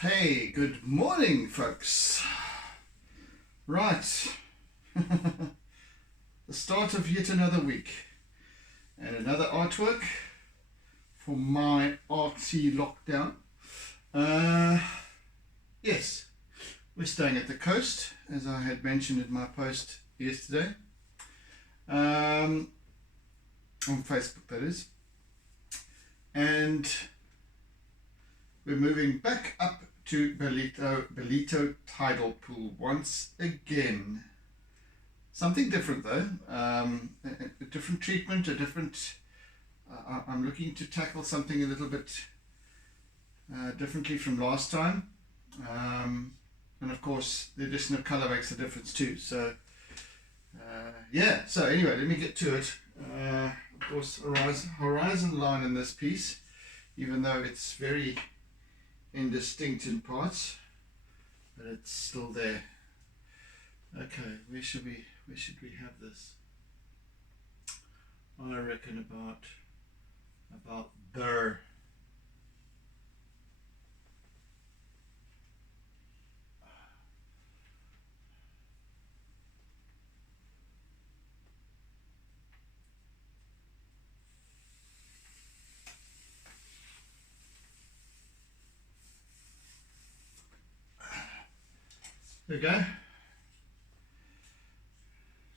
Hey, good morning, folks. Right, the start of yet another week and another artwork for my Artsy Lockdown. Yes, we're staying at the coast, as I had mentioned in my post yesterday, on Facebook, that is, and we're moving back up to Ballito tidal pool once again. Something different though, a different treatment, I'm looking to tackle something a little bit differently from last time. And of course the addition of color makes a difference too. So yeah, so anyway, let me get to it. Of course, horizon line in this piece, even though it's very indistinct in parts, but it's still there. Okay, where should we have this? I reckon about there. There we go.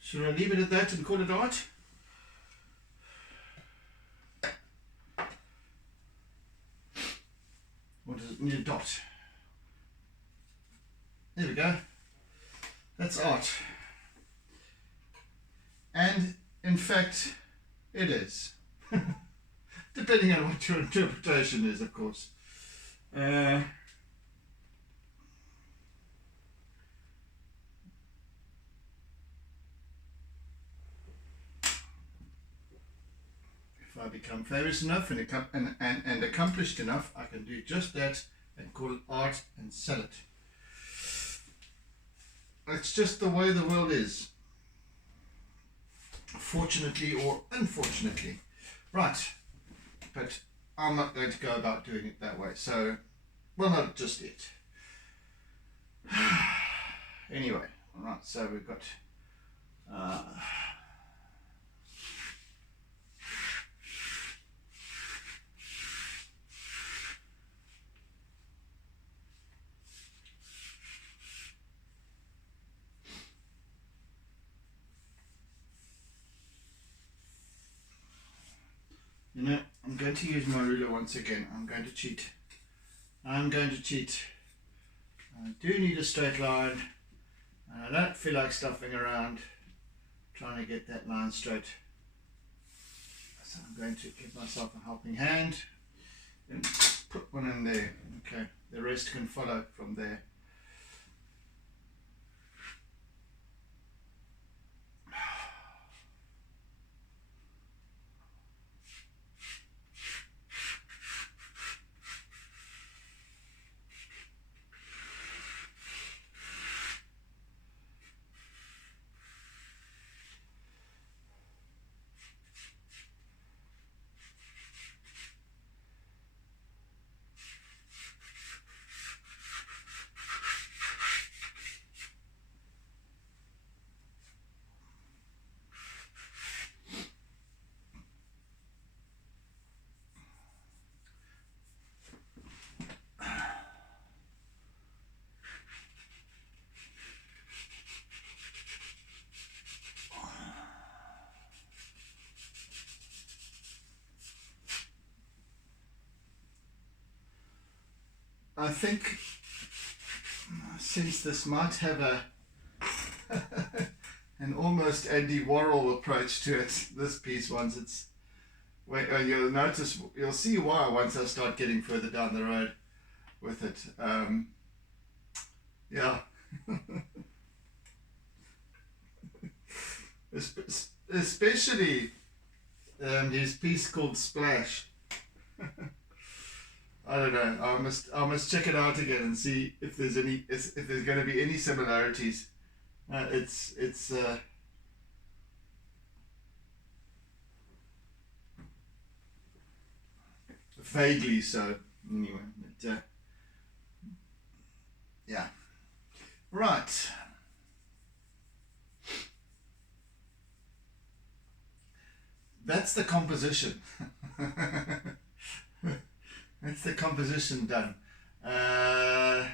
Should I leave it at that and call it art? Or does it need a dot? There we go. That's art. And in fact, it is. Depending on what your interpretation is, of course. If I become famous enough and accomplished enough, I can do just that and call it art and sell it. It's just the way the world is, fortunately or unfortunately. Right, but I'm not going to go about doing it that way, so, well, not just yet. Anyway, alright, so we've got you know, I'm going to use my ruler once again. I'm going to cheat. I do need a straight line, and I don't feel like stuffing around trying to get that line straight. So I'm going to give myself a helping hand and put one in there. Okay, the rest can follow from there. I think, since this might have an almost Andy Warhol approach to it, this piece, once it's, you'll see why once I start getting further down the road with it. Yeah. Especially his piece called Splash. I don't know. I must check it out again and see if there's going to be any similarities. It's vaguely so. Anyway, Yeah. Right. That's the composition. That's the composition done. The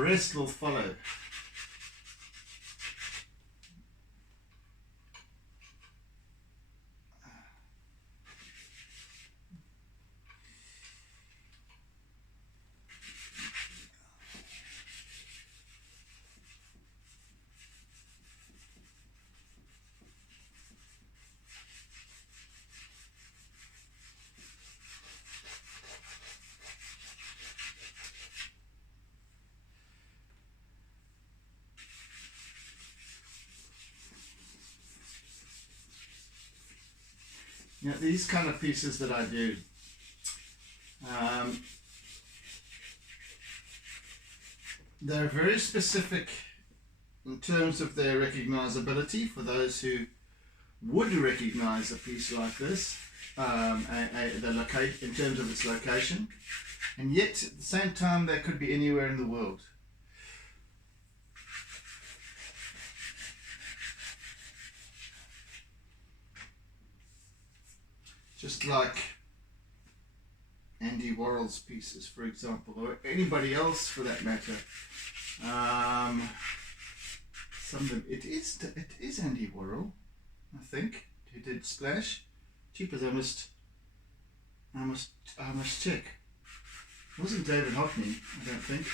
rest will follow. You know, these kind of pieces that I do, they're very specific in terms of their recognizability for those who would recognize a piece like this, in terms of its location, and yet at the same time they could be anywhere in the world. Just like Andy Warhol's pieces, for example, or anybody else for that matter. Some of them, it is Andy Warhol, I think, who did Splash. Cheapers, I must check. It wasn't David Hockney, I don't think.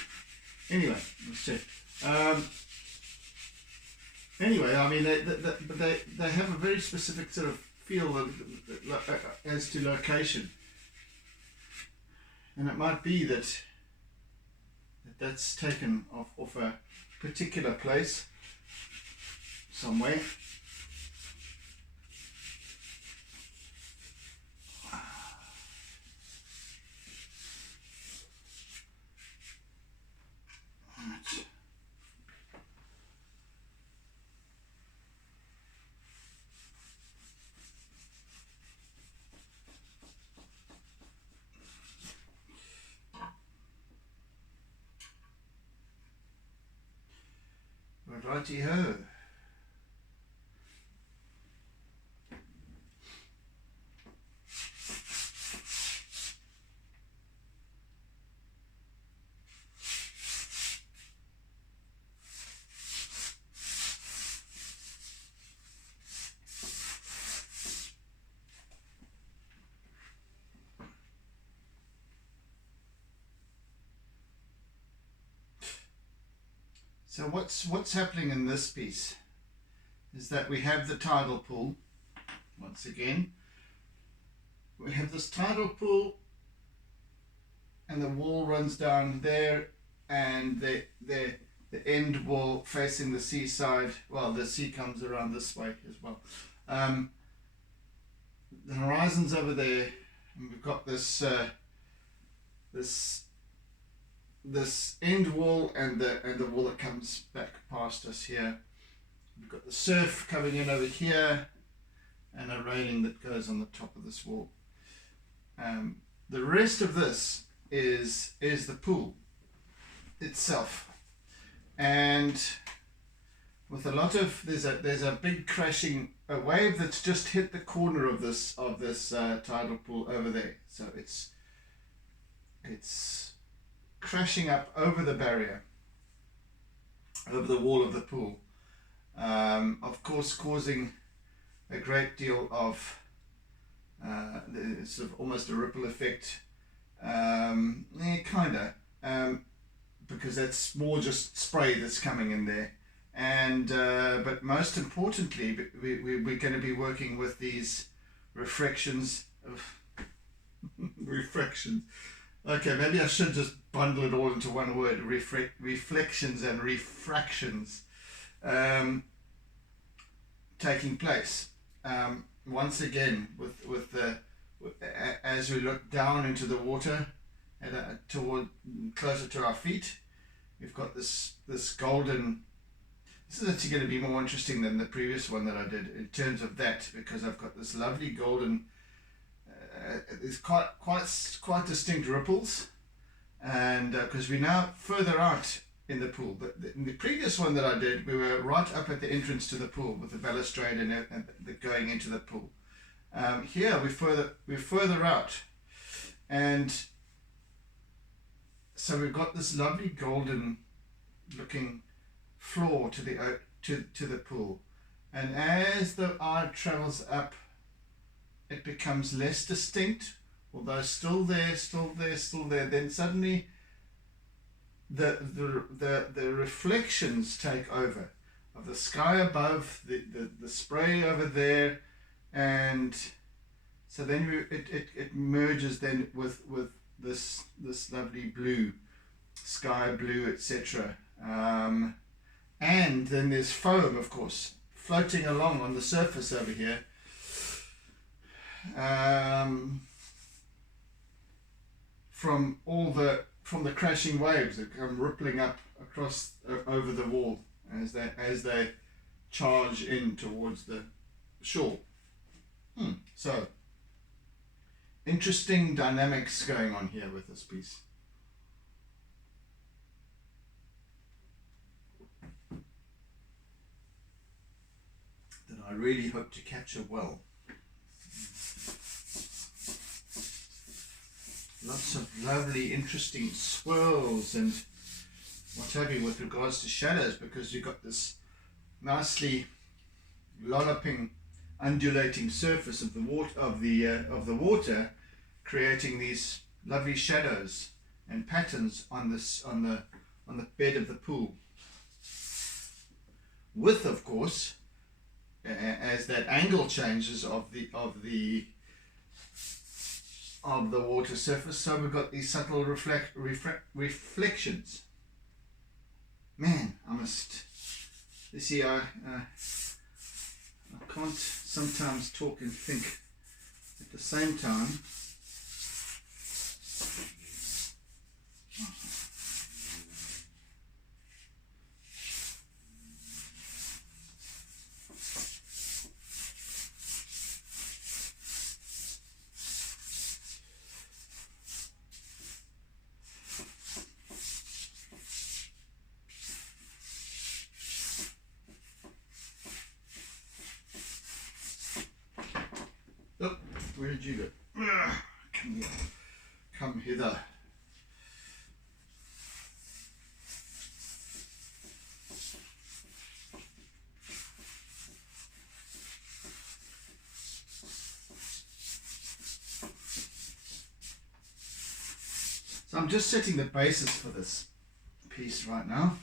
Anyway, let's check. Anyway, I mean, they have a very specific sort of feel as to location, and it might be that's taken off a particular place somewhere. Right. Righty-ho. So what's happening in this piece is that we have the tidal pool. Once again, we have this tidal pool, and the wall runs down there, and the end wall facing the seaside. Well, the sea comes around this way as well. The horizon's over there, and we've got this this end wall and the wall that comes back past us here. We've got the surf coming in over here, and a railing that goes on the top of this wall. The rest of this is the pool itself, and with a lot of there's a big crashing, a wave that's just hit the corner of this tidal pool over there. So it's crashing up over the barrier, over the wall of the pool, of course causing a great deal of sort of almost a ripple effect, because that's more just spray that's coming in there. And but most importantly, we're going to be working with these refractions. Okay, maybe I should just bundle it all into one word: reflections and refractions taking place. Once again, as we look down into the water, closer to our feet, we've got this golden. This is actually going to be more interesting than the previous one that I did in terms of that, because I've got this lovely golden. There's quite distinct ripples, and because we're now further out in the pool. But in the previous one that I did, we were right up at the entrance to the pool with the balustrade and going into the pool. Here we're further out, and so we've got this lovely golden looking floor to the pool, and as the eye travels up, it becomes less distinct, although still there. Then suddenly the reflections take over of the sky above, the spray over there, and so then it merges then with this lovely blue, sky blue, etc. And then there's foam, of course, floating along on the surface over here. From the crashing waves that come rippling up across over the wall as they charge in towards the shore. So interesting dynamics going on here with this piece. That I really hope to capture well. Lots of lovely, interesting swirls and what have you with regards to shadows, because you've got this nicely lolloping, undulating surface of the water, creating these lovely shadows and patterns on the bed of the pool. With, of course, as that angle changes of the water surface, so we've got these subtle reflections. Man, you see, I can't sometimes talk and think at the same time. Oh, where did you go? Come here. Come hither. So I'm just setting the basis for this piece right now.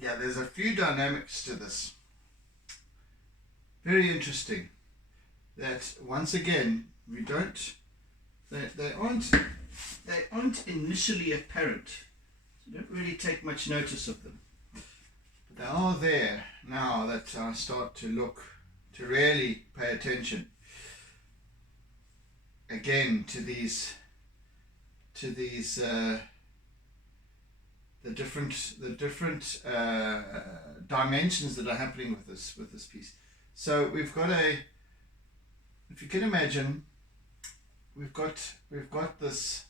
Yeah, there's a few dynamics to this. Very interesting. That once again they aren't initially apparent. So you don't really take much notice of them. But they are there now that I start to really pay attention again to these the different dimensions that are happening with this piece. So we've got if you can imagine, we've got this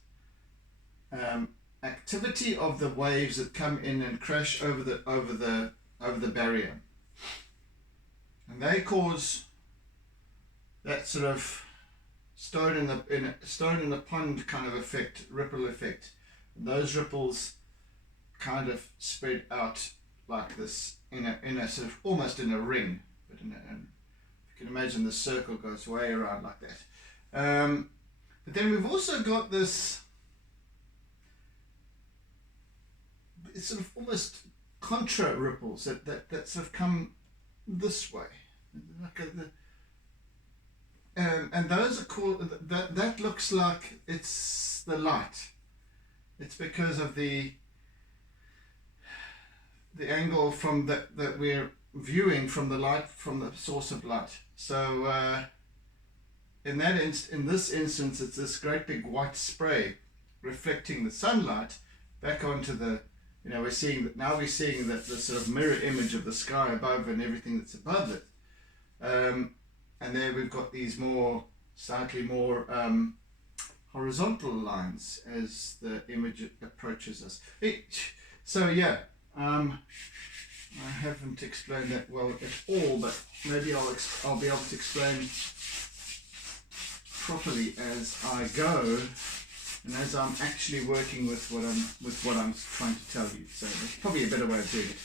activity of the waves that come in and crash over the barrier, and they cause that sort of stone in the pond kind of effect, ripple effect. And those ripples kind of spread out like this in a sort of almost in a ring, but if you can imagine the circle goes way around like that. But then we've also got this, it's sort of almost contra ripples that sort of come this way, and those are called, that looks like it's the light. It's because of the angle from that we're viewing from the light, from the source of light. So in this instance, it's this great big white spray reflecting the sunlight back onto the, we're seeing that the sort of mirror image of the sky above and everything that's above it. And there we've got these slightly more horizontal lines as the image approaches us. So yeah, I haven't explained that well at all, but maybe I'll be able to explain properly as I go and as I'm actually working with what I'm trying to tell you. So there's probably a better way of doing it.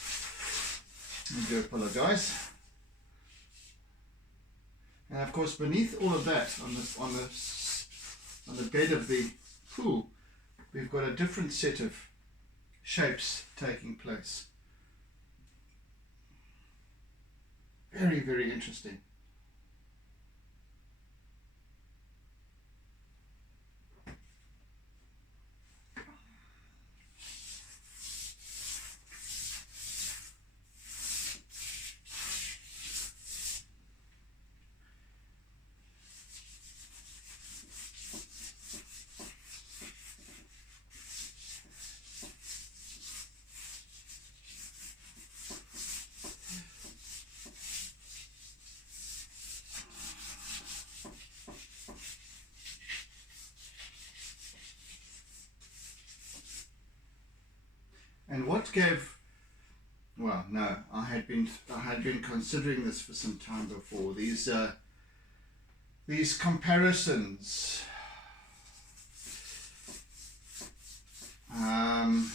I do apologize. And of course, beneath all of that, on the bed of the pool, we've got a different set of shapes taking place. Very, very interesting. And what gave, well, no, I had been considering this for some time before. These comparisons, in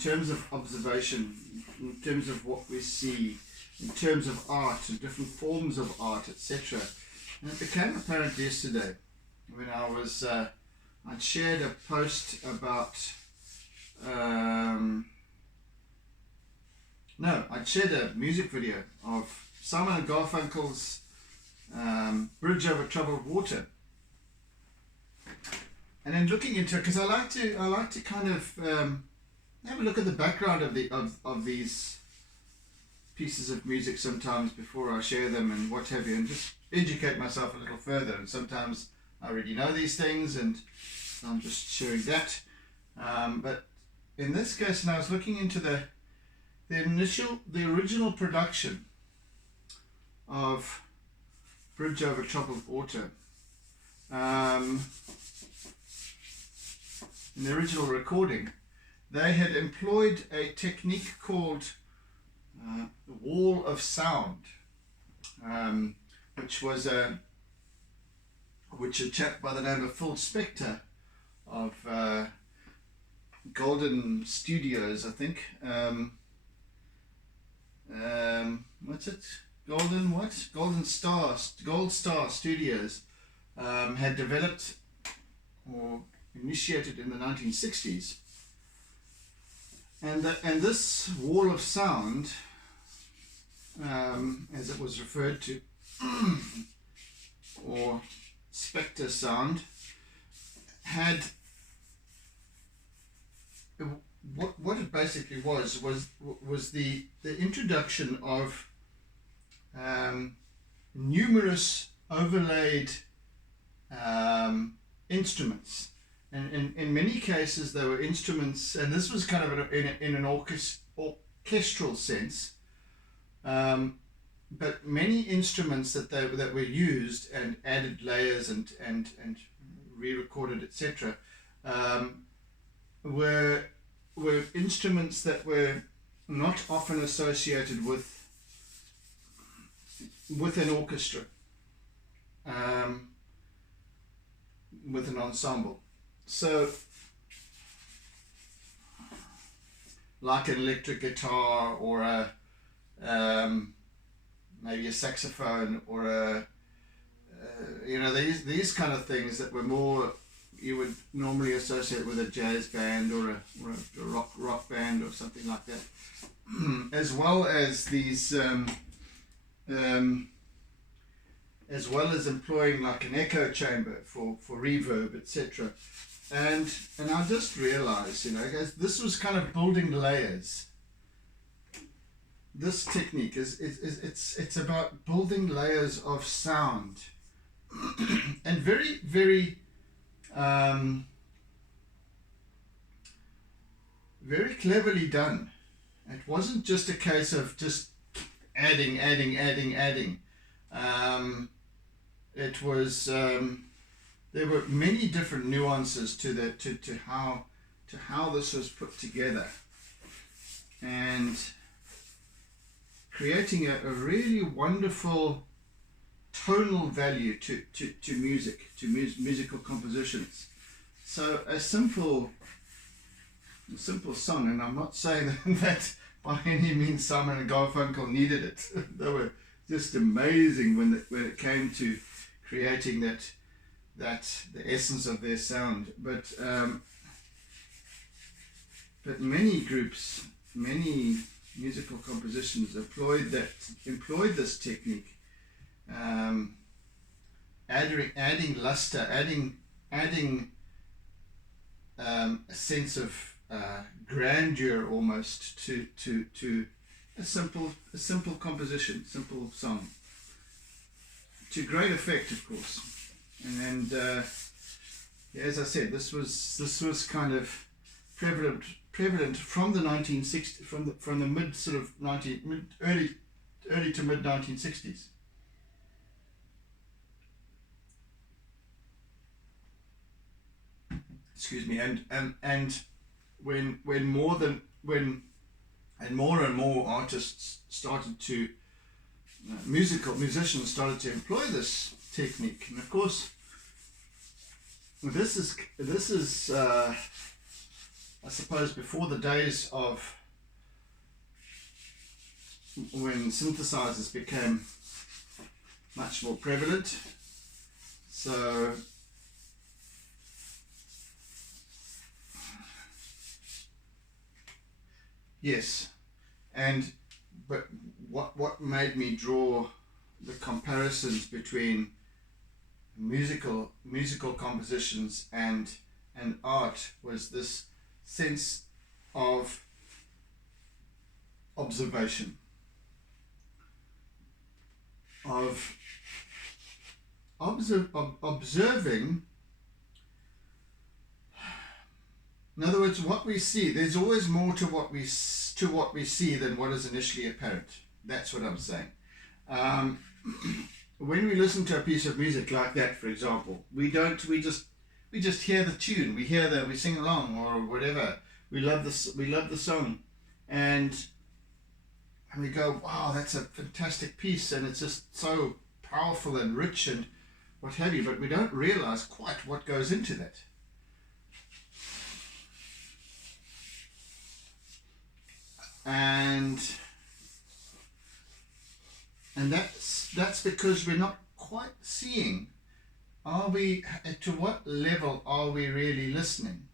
terms of observation, in terms of what we see, in terms of art and different forms of art, etc. And it became apparent yesterday when I'd shared a post about, I'd shared a music video of Simon and Garfunkel's Bridge Over Troubled Water. And then looking into it, because I like to kind of have a look at the background of these pieces of music sometimes before I share them and what have you, and just educate myself a little further. And sometimes I already know these things, and so I'm just sharing that. But in this case, now I was looking into the original production of Bridge Over Troubled Water. In the original recording, they had employed a technique called the wall of sound, which a chap by the name of Phil Spector of Golden Studios, I think. What's it? Gold Star Studios had developed or initiated in the 1960s. And this wall of sound, as it was referred to, or Spector sound, had what it basically was the introduction of numerous overlaid instruments, and in many cases they were instruments, and this was kind of in an orchestral sense, but many instruments that were used and added layers and re-recorded, etc., were instruments that were not often associated with an orchestra, with an ensemble. So, like an electric guitar or a maybe a saxophone or these kind of things that were more you would normally associate with a jazz band or a rock band or something like that, as well as these as well as employing like an echo chamber for reverb, etc. And I just realized, guys, this was kind of building layers. This technique it's about building layers of sound, and very, very very cleverly done. It wasn't just a case of just adding. It was there were many different nuances to how this was put together, and creating a really wonderful tonal value to music, musical compositions. So a simple song, and I'm not saying that by any means Simon and Garfunkel needed it. They were just amazing when it came to creating that the essence of their sound. But many groups, many musical compositions employed this technique, adding luster, adding a sense of grandeur almost to a simple composition, simple song, to great effect, of course. And as I said, this was kind of prevalent from the 1960s, from the mid sort of early to mid 1960s. Excuse me, and when more and more artists started to musicians started to employ this technique, and of course this is I suppose before the days of when synthesizers became much more prevalent. So yes, but what made me draw the comparisons between musical compositions and art was this sense of observation, of observing. In other words, what we see, there's always more to what we see than what is initially apparent. That's what I'm saying. When we listen to a piece of music like that, for example, we just hear the tune, we sing along or whatever. We love the song, and we go, wow, that's a fantastic piece, and it's just so powerful and rich and what have you. But we don't realize quite what goes into that. And that's because we're not quite seeing. To what level are we really listening?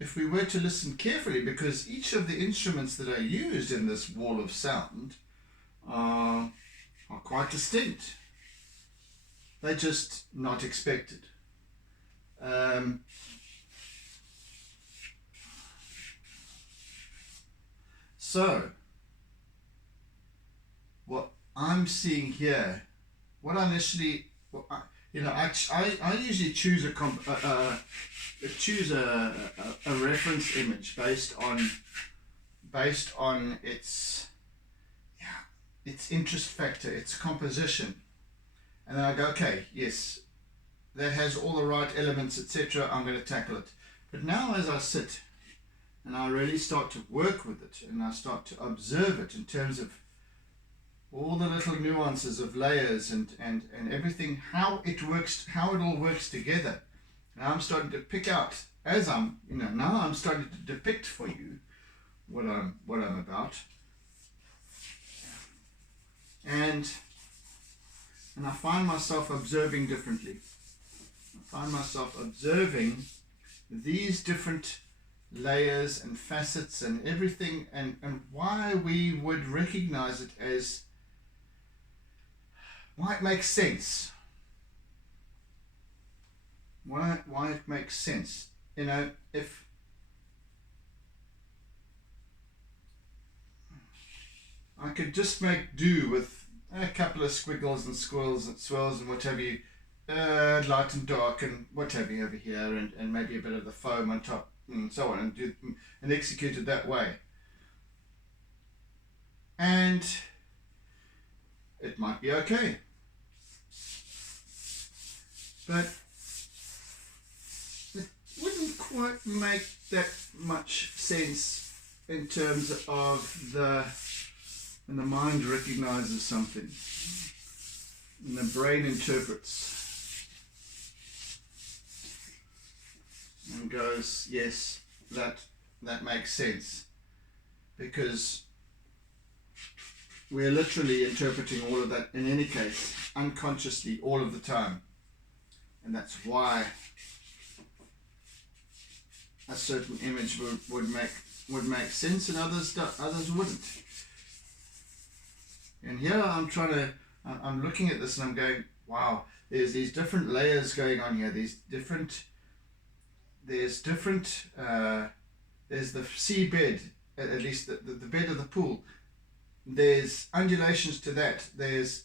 If we were to listen carefully, because each of the instruments that are used in this wall of sound are quite distinct. They're just not expected. So, what I'm seeing here, I usually choose a reference image based on its interest factor, its composition, and then I go, okay, yes, that has all the right elements, etc. I'm going to tackle it. But now, as I sit and I really start to work with it, and I start to observe it in terms of all the little nuances of layers and everything, how it all works together, Now I'm starting to pick out, as I'm, now I'm starting to depict for you what I'm about. And I find myself observing differently. I find myself observing these different layers and facets and everything, and why we would recognize it as, why it makes sense. Why it makes sense. If I could just make do with a couple of squiggles and swirls and what have you, light and dark and what have you over here, and maybe a bit of the foam on top and so on, and execute it that way. And it might be okay. But it wouldn't quite make that much sense in terms of when the mind recognizes something and the brain interprets and goes, yes, that makes sense, because we're literally interpreting all of that in any case unconsciously all of the time, and that's why a certain image would make sense and others wouldn't. And here I'm looking at this and I'm going, wow, there's these different layers going on here. There's the seabed, at least the bed of the pool. There's undulations to that. There's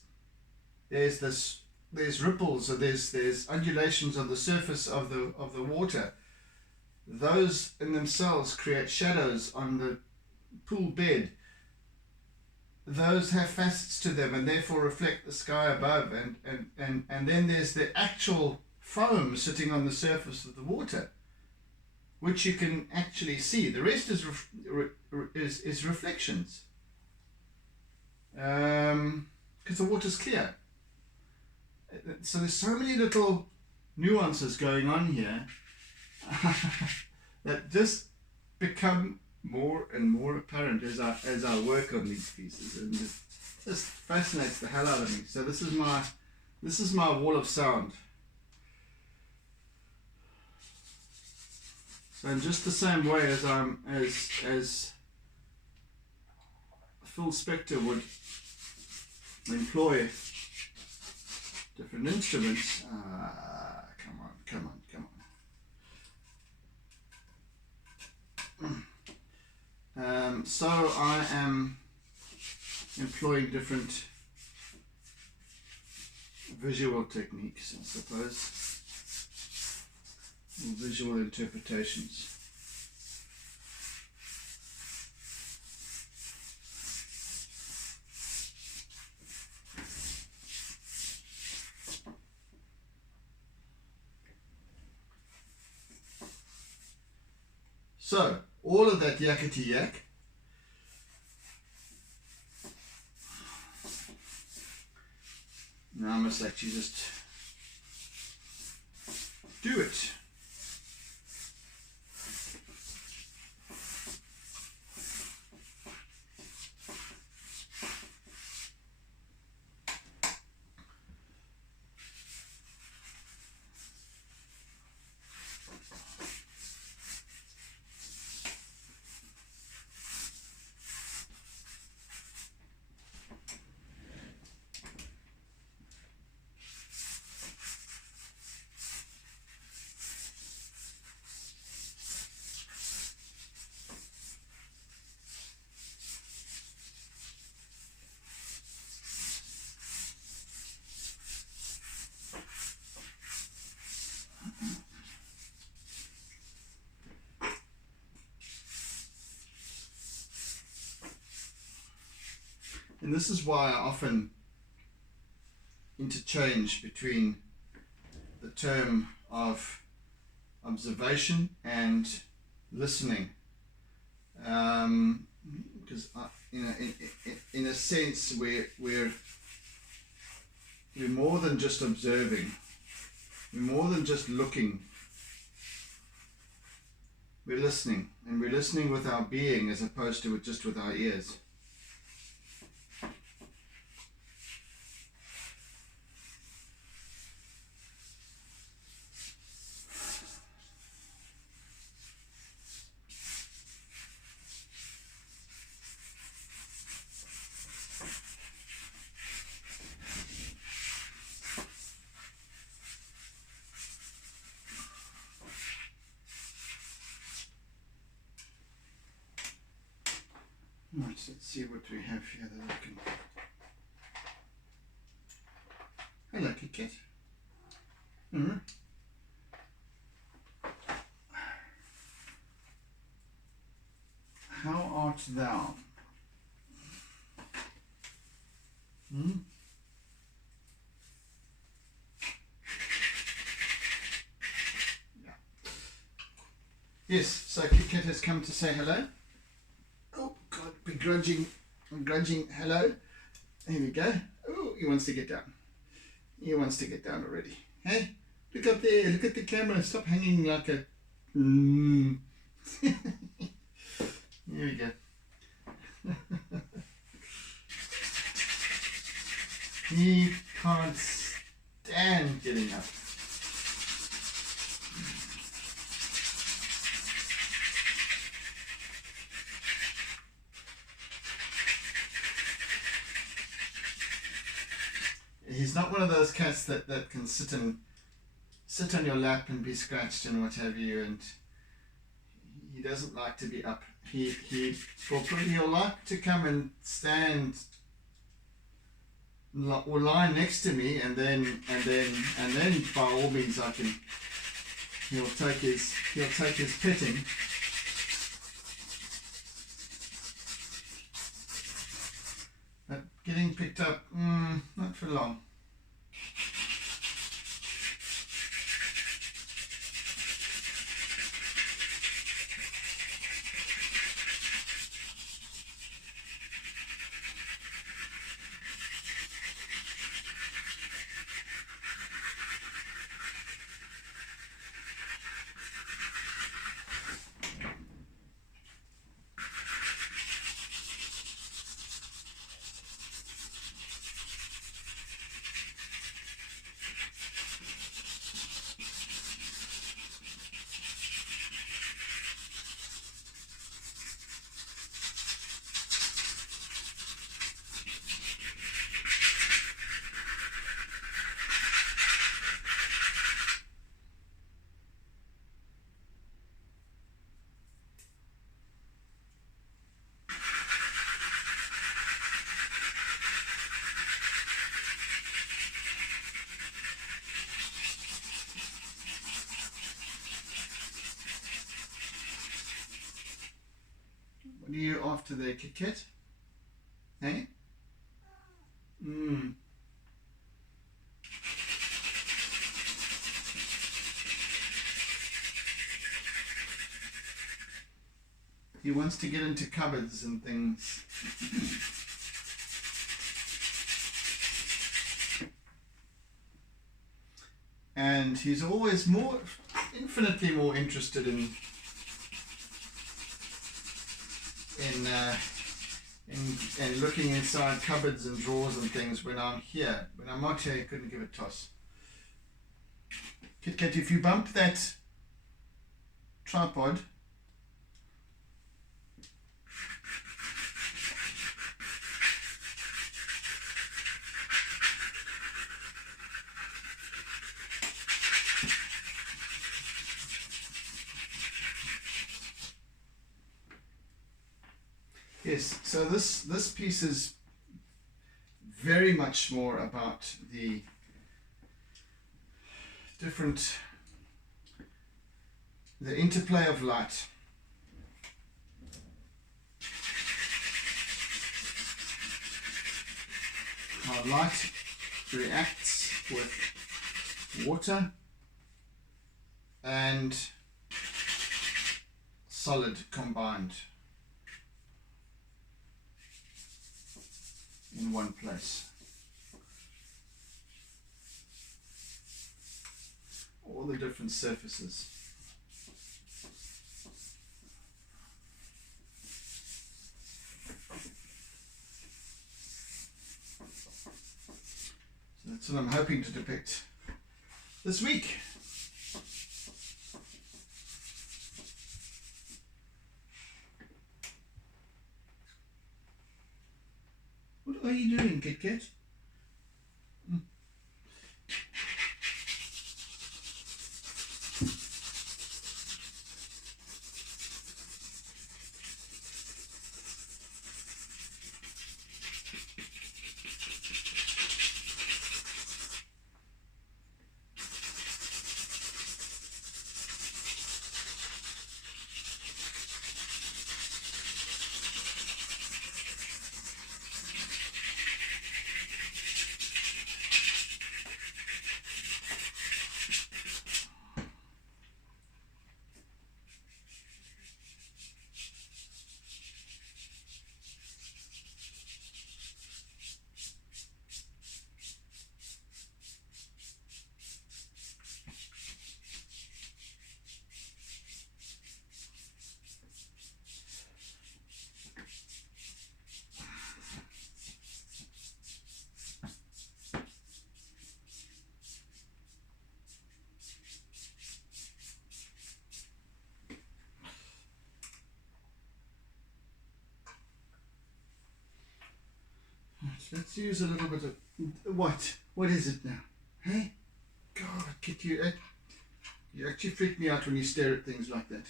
ripples, or there's undulations on the surface of the water. Those in themselves create shadows on the pool bed. Those have facets to them and therefore reflect the sky above, and then there's the actual foam sitting on the surface of the water, which you can actually see. The rest is reflections, because the water's clear. So there's so many little nuances going on here that just become more and more apparent as I work on these pieces, and it just fascinates the hell out of me. So this is my wall of sound. So in just the same way as as Phil Spector would employ different instruments. Come on. So I am employing different visual techniques, I suppose, or visual interpretations. So, all of that yakety yak now I must actually just do it. And this is why I often interchange between the term of observation and listening, because in a sense we're more than just observing, we're more than just looking we're listening, and we're listening with our being as opposed to just with our ears. Right, let's see what we have here that I can... Hello, Kit. Mm-hmm. How art thou? Hmm? Yeah. Yes, so Kit has come to say hello. Oh God, begrudging hello. Here we go. Oh, he wants to get down. He wants to get down already. Hey, look up there. Look at the camera. Stop hanging like a... Here we go. He can't stand getting up. He's not one of those cats that can sit on your lap and be scratched and what have you, and he doesn't like to be up. He'll like to come and stand or lie next to me, and then by all means he'll take his petting. But getting picked up, not for long. What are you after there, Kit? Hey? He wants to get into cupboards and things. And he's always infinitely more interested in looking inside cupboards and drawers and things when I'm here. When I'm not here, he couldn't give a toss. Kit, if you bump that tripod, yes, so this piece is very much more about the interplay of light. How light reacts with water and solid combined in one place. All the different surfaces. That's what I'm hoping to depict this week. What are you doing, Kit Kat? Let's use a little bit of what? What is it now? Hey, God, Kit, you actually freak me out when you stare at things like that.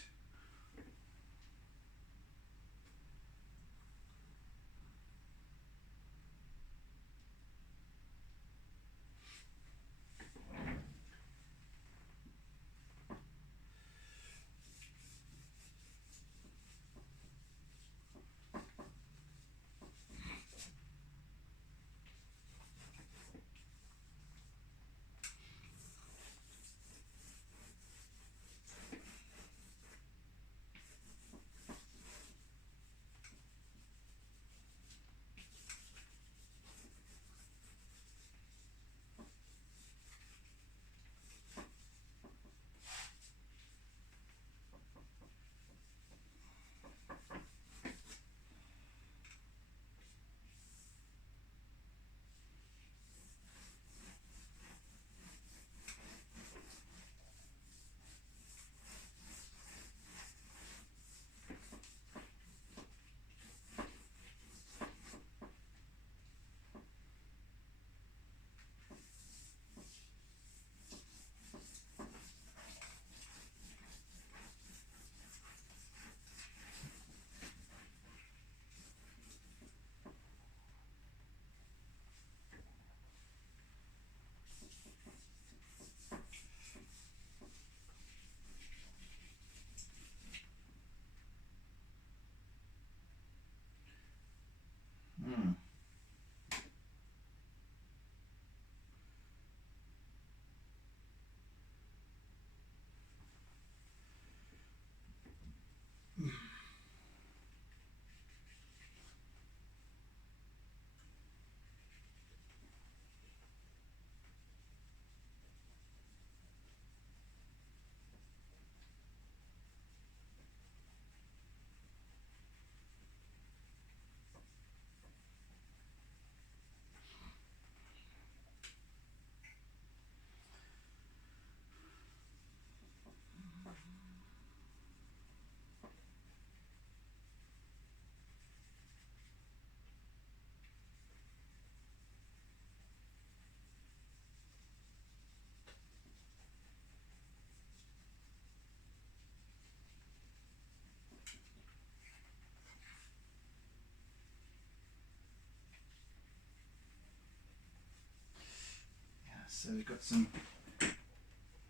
So we've got some,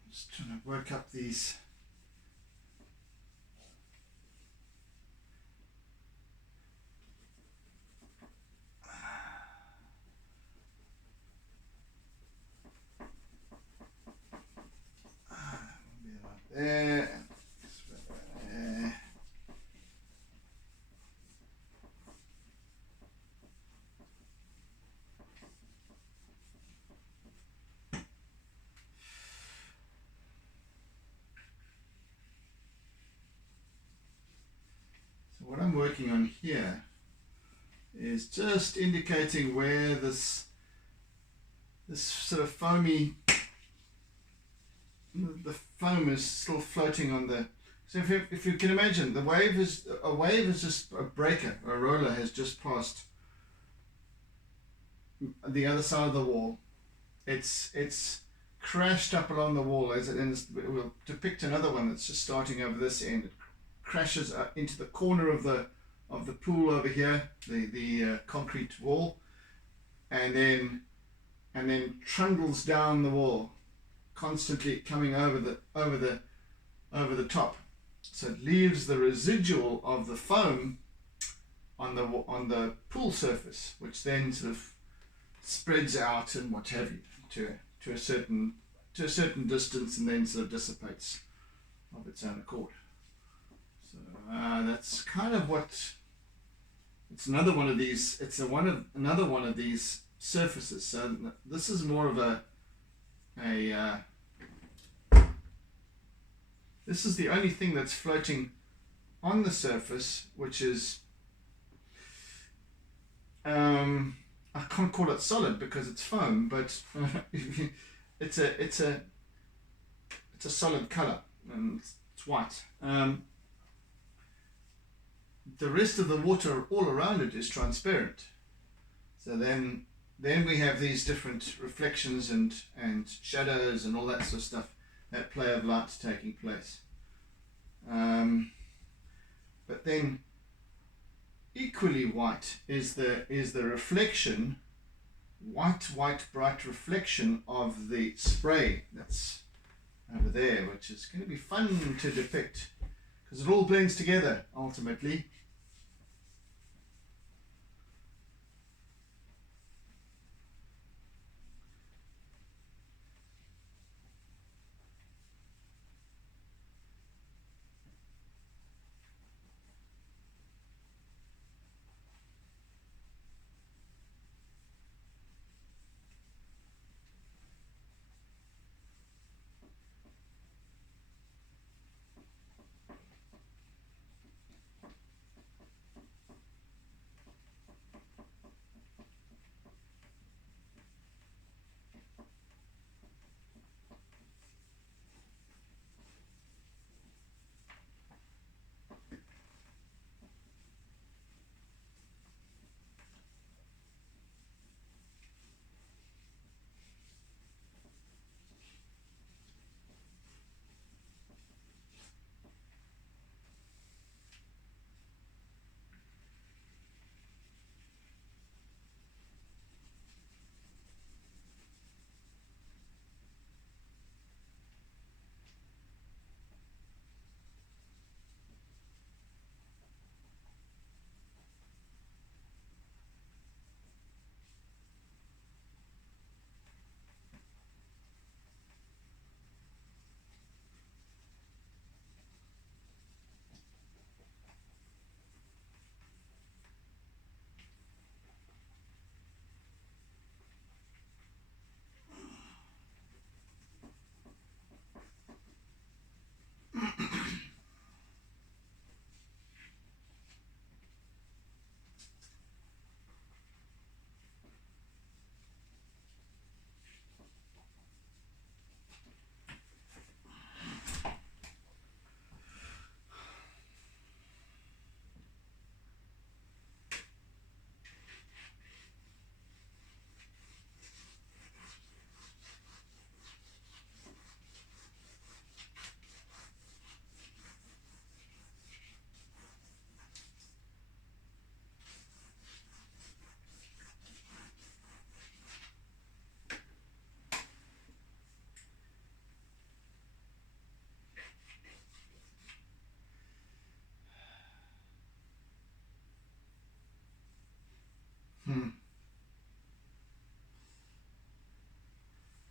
just trying to work up these. There. What I'm working on here is just indicating where this this sort of foamy, the foam is still floating on the, so if you can imagine, a wave is just a breaker, a roller has just passed the other side of the wall. It's crashed up along the wall as it ends. We'll depict another one that's just starting over this end. It crashes up into the corner of the pool over here, the concrete wall, and then trundles down the wall, constantly coming over the top. So it leaves the residual of the foam on the pool surface, which then sort of spreads out and what have you to a certain distance, and then sort of dissipates of its own accord. So that's kind of what. It's another one of these. It's another one of these surfaces. So this is more of a this is the only thing that's floating on the surface, which is I can't call it solid because it's foam, but it's a solid color, and it's white. The rest of the water all around it is transparent. So then we have these different reflections and shadows and all that sort of stuff, that play of light taking place. But then equally white is the reflection, white bright reflection of the spray that's over there, which is going to be fun to depict because it all blends together ultimately.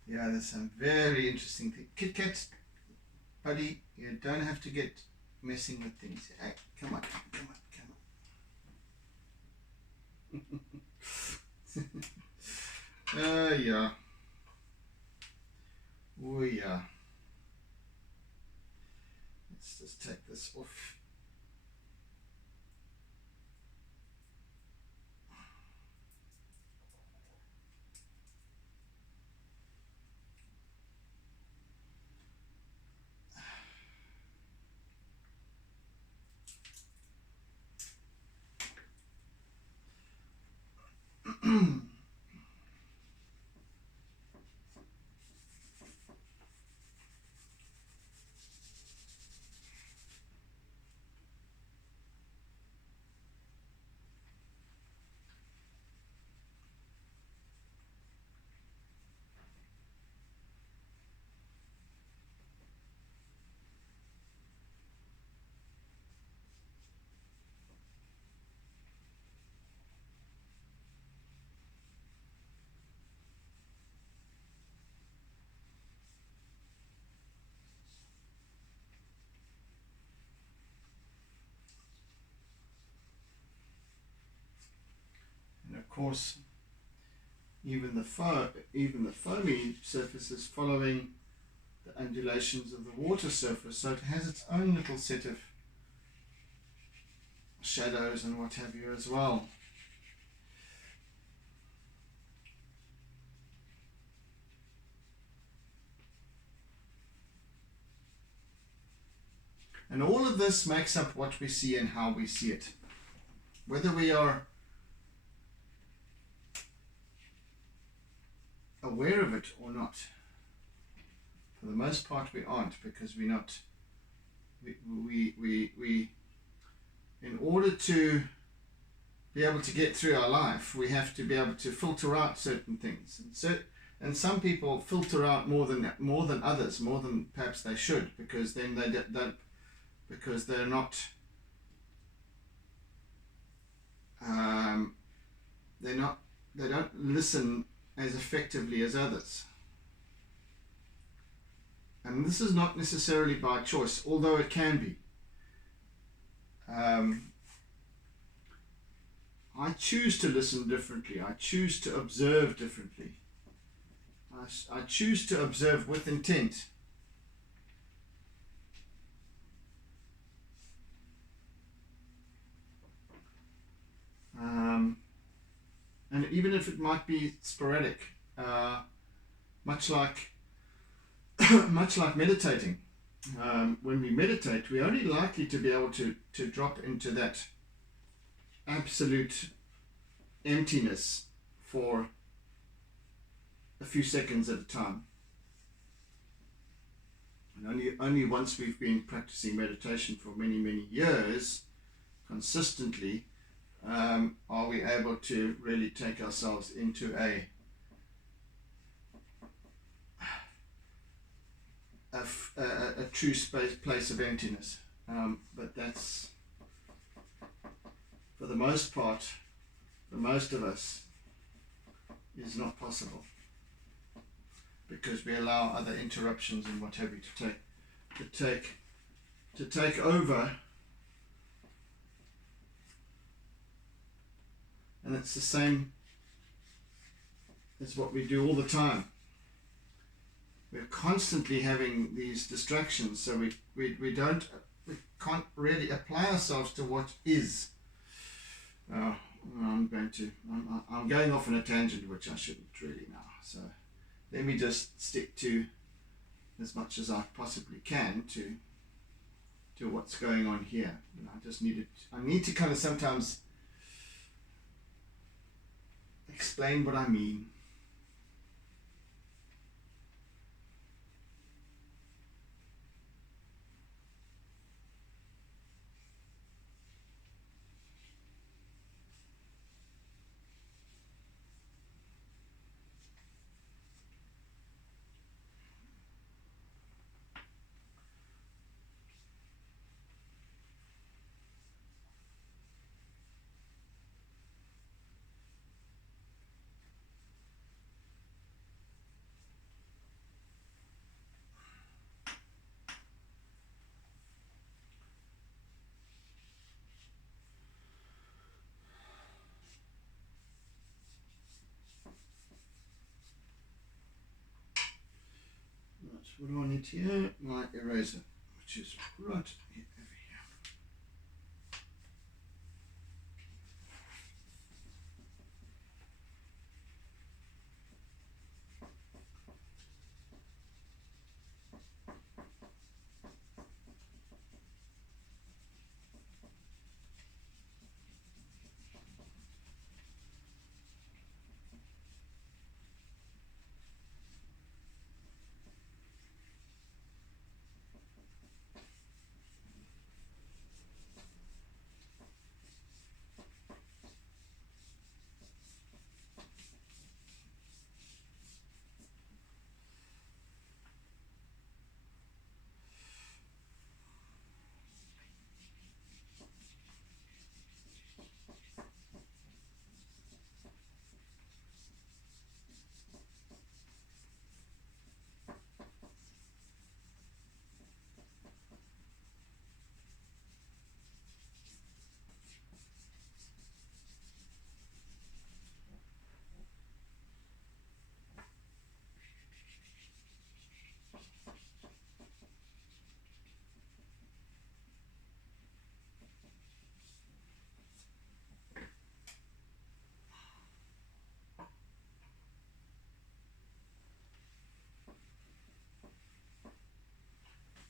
Yeah, there's some very interesting things. Kit Kat, buddy, you don't have to get messing with things. Hey, come on. Yeah. Oh, yeah. Let's just take this off. course, even the foamy surface is following the undulations of the water surface, so it has its own little set of shadows and what have you as well. And all of this makes up what we see and how we see it. Whether we are aware of it or not. For the most part we aren't, because we're not, we in order to be able to get through our life, we have to be able to filter out certain things. And some people filter out more than others, more than perhaps they should, because then they don't, because they're not, they don't listen as effectively as others. And this is not necessarily by choice, although it can be. I choose to listen differently. I choose to observe differently. I choose to observe with intent. And even if it might be sporadic, much like meditating. When we meditate, we're only likely to be able to drop into that absolute emptiness for a few seconds at a time. And only once we've been practicing meditation for many, many years, consistently, are we able to really take ourselves into a true place of emptiness. But that's, for the most part, for most of us, is not possible, because we allow other interruptions and what have you to take over. And it's the same as what we do all the time. We're constantly having these distractions, so we can't really apply ourselves to what is. I'm going off on a tangent, which I shouldn't really now. So let me just stick to as much as I possibly can to what's going on here. I need to kind of sometimes explain what I mean. What do I need here? My eraser, which is right over here.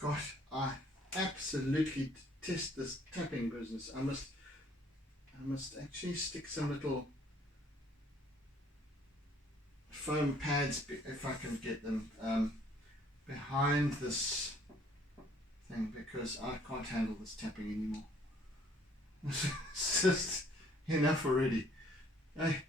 Gosh, I absolutely detest this tapping business. I must actually stick some little foam pads, if I can get them, behind this thing, because I can't handle this tapping anymore. It's just enough already. Hey.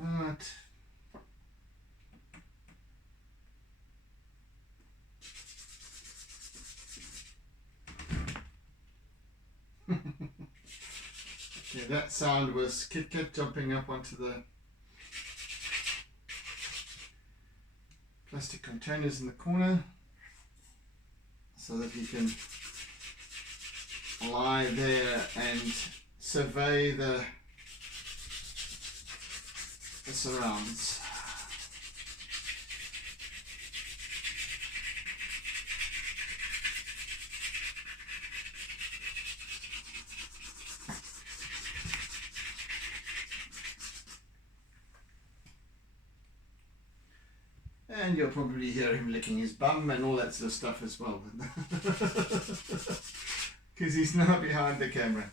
Right. Okay, that sound was Kit Kat jumping up onto the plastic containers in the corner so that he can lie there and survey the surrounds. And you'll probably hear him licking his bum and all that sort of stuff as well. Because he's now behind the camera.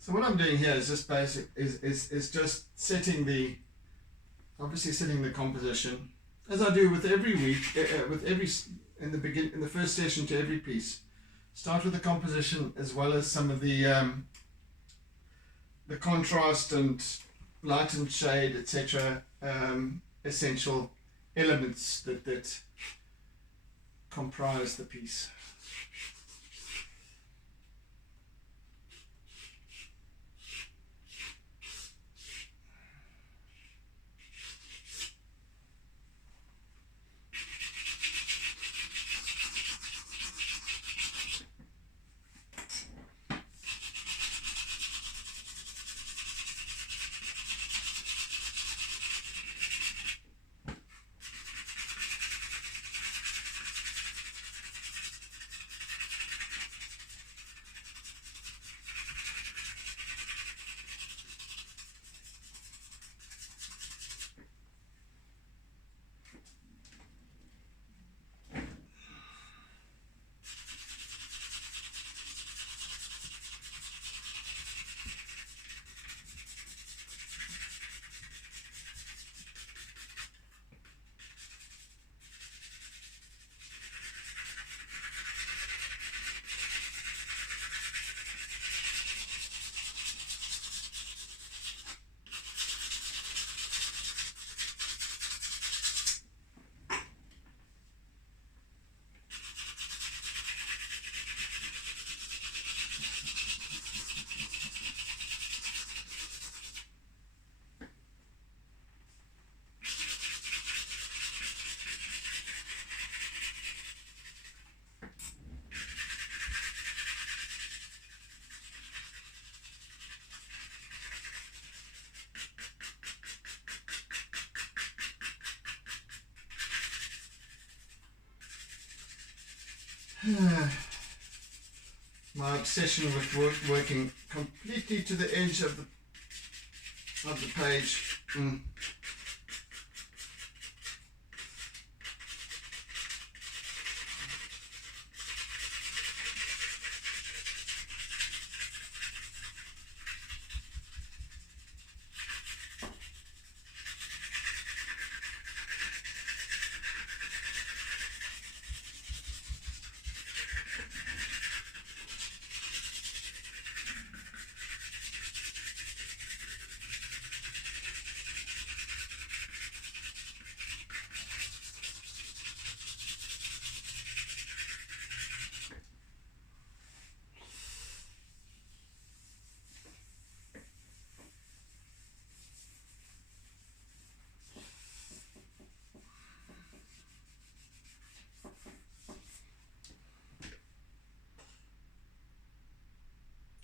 So what I'm doing here is just is just setting the, obviously setting the composition, as I do with every week, in the first session to every piece. Start with the composition as well as some of the contrast and light and shade, etc. Essential elements that comprise the piece. my obsession with working completely to the edge of the page.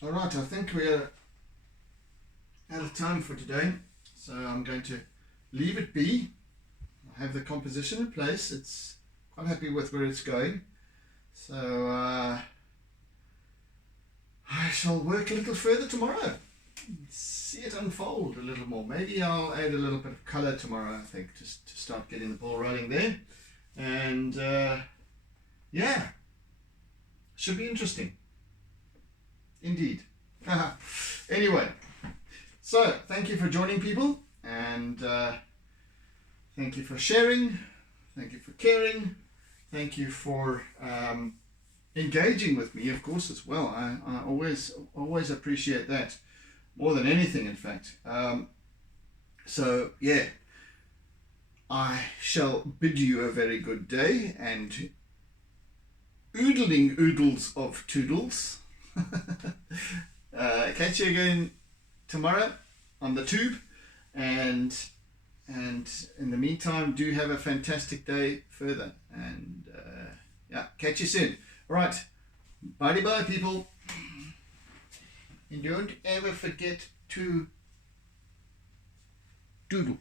All right, I think we're out of time for today, so I'm going to leave it be. I have the composition in place. It's quite happy with where it's going. So I shall work a little further tomorrow. See it unfold a little more. Maybe I'll add a little bit of color tomorrow, I think, just to start getting the ball rolling there. And yeah, should be interesting. Indeed. Anyway, so thank you for joining, people, and thank you for sharing, thank you for caring, thank you for engaging with me, of course, as well. I always appreciate that, more than anything, in fact. So yeah, I shall bid you a very good day, and oodling oodles of toodles. Catch you again tomorrow on the tube, and in the meantime, do have a fantastic day further, and yeah, catch you soon. All right, bye people, and don't ever forget to doodle.